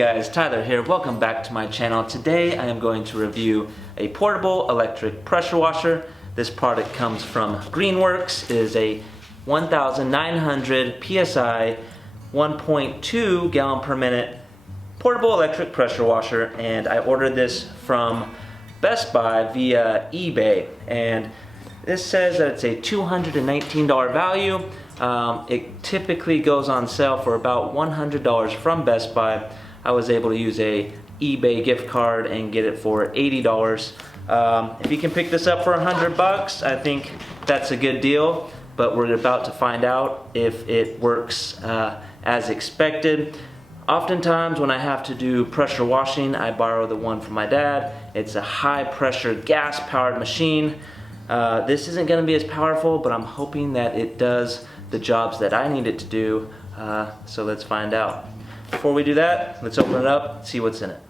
guys, Tyler here. Welcome back to my channel. Today I am going to review a portable electric pressure washer. This product comes from Greenworks. It is a 1900 PSI 1.2 gallon per minute portable electric pressure washer, and I ordered this from Best Buy via eBay, and this says that it's a $219 value. It typically goes on sale for about $100 from Best Buy. I was able to use a eBay gift card and get it for $80. If you can pick this up for $100, I think that's a good deal, but we're about to find out if it works as expected. Oftentimes when I have to do pressure washing, I borrow the one from my dad. It's a high pressure gas powered machine. This isn't going to be as powerful, but I'm hoping that it does the jobs that I need it to do, so let's find out. Before we do that, let's open it up and see what's in it.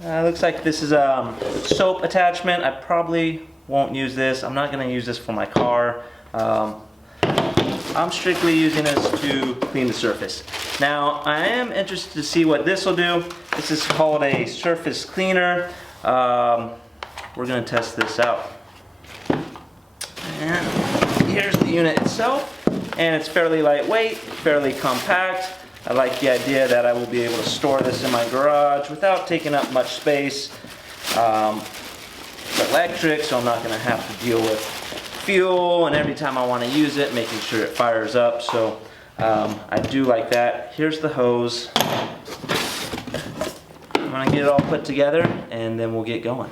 Looks like this is a soap attachment. I probably won't use this. I'm not going to use this for my car. I'm strictly using this to clean the surface. Now, I am interested to see what this will do. This is called a surface cleaner. We're going to test this out. And here's the unit itself, and it's fairly lightweight, fairly compact. I like the idea that I will be able to store this in my garage without taking up much space. It's electric, so I'm not going to have to deal with fuel, and every time I want to use it, making sure it fires up. So I do like that. Here's the hose. I'm going to get it all put together, and then we'll get going.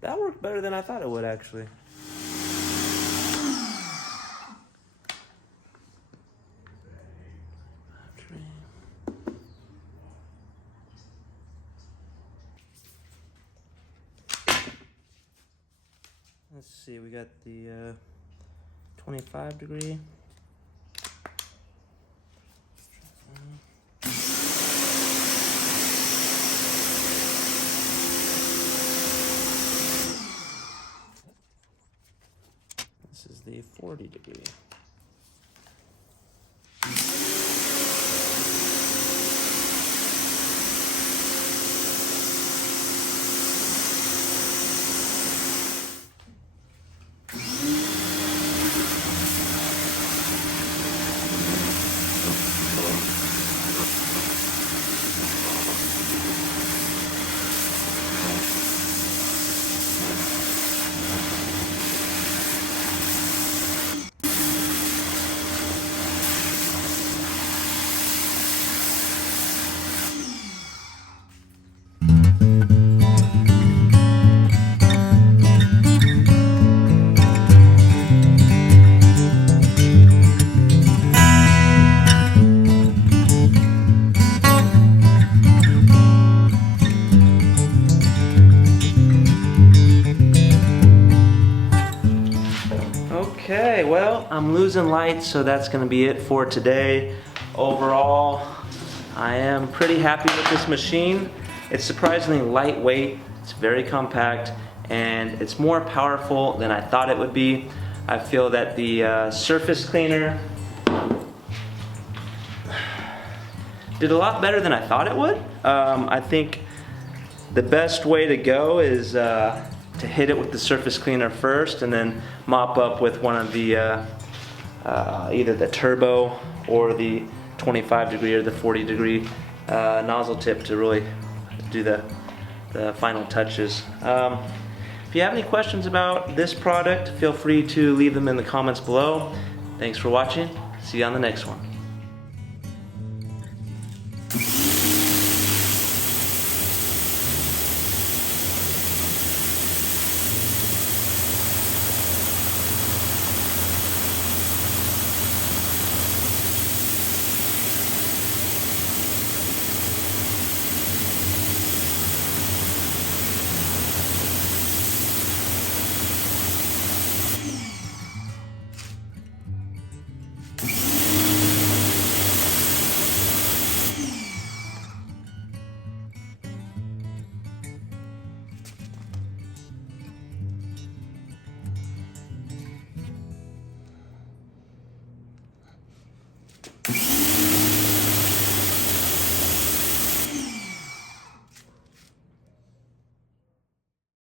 That worked better than I thought it would, actually. Let's see, we got the 25 degree. This is the 40 degree. I'm losing light, so that's gonna be it for today. Overall, I am pretty happy with this machine. It's surprisingly lightweight, it's very compact, and it's more powerful than I thought it would be. I feel that the surface cleaner did a lot better than I thought it would. I think the best way to go is to hit it with the surface cleaner first and then mop up with one of the either the turbo or the 25 degree or the 40 degree nozzle tip to really do the final touches. If you have any questions about this product, feel free to leave them in the comments below. Thanks for watching. See you on the next one.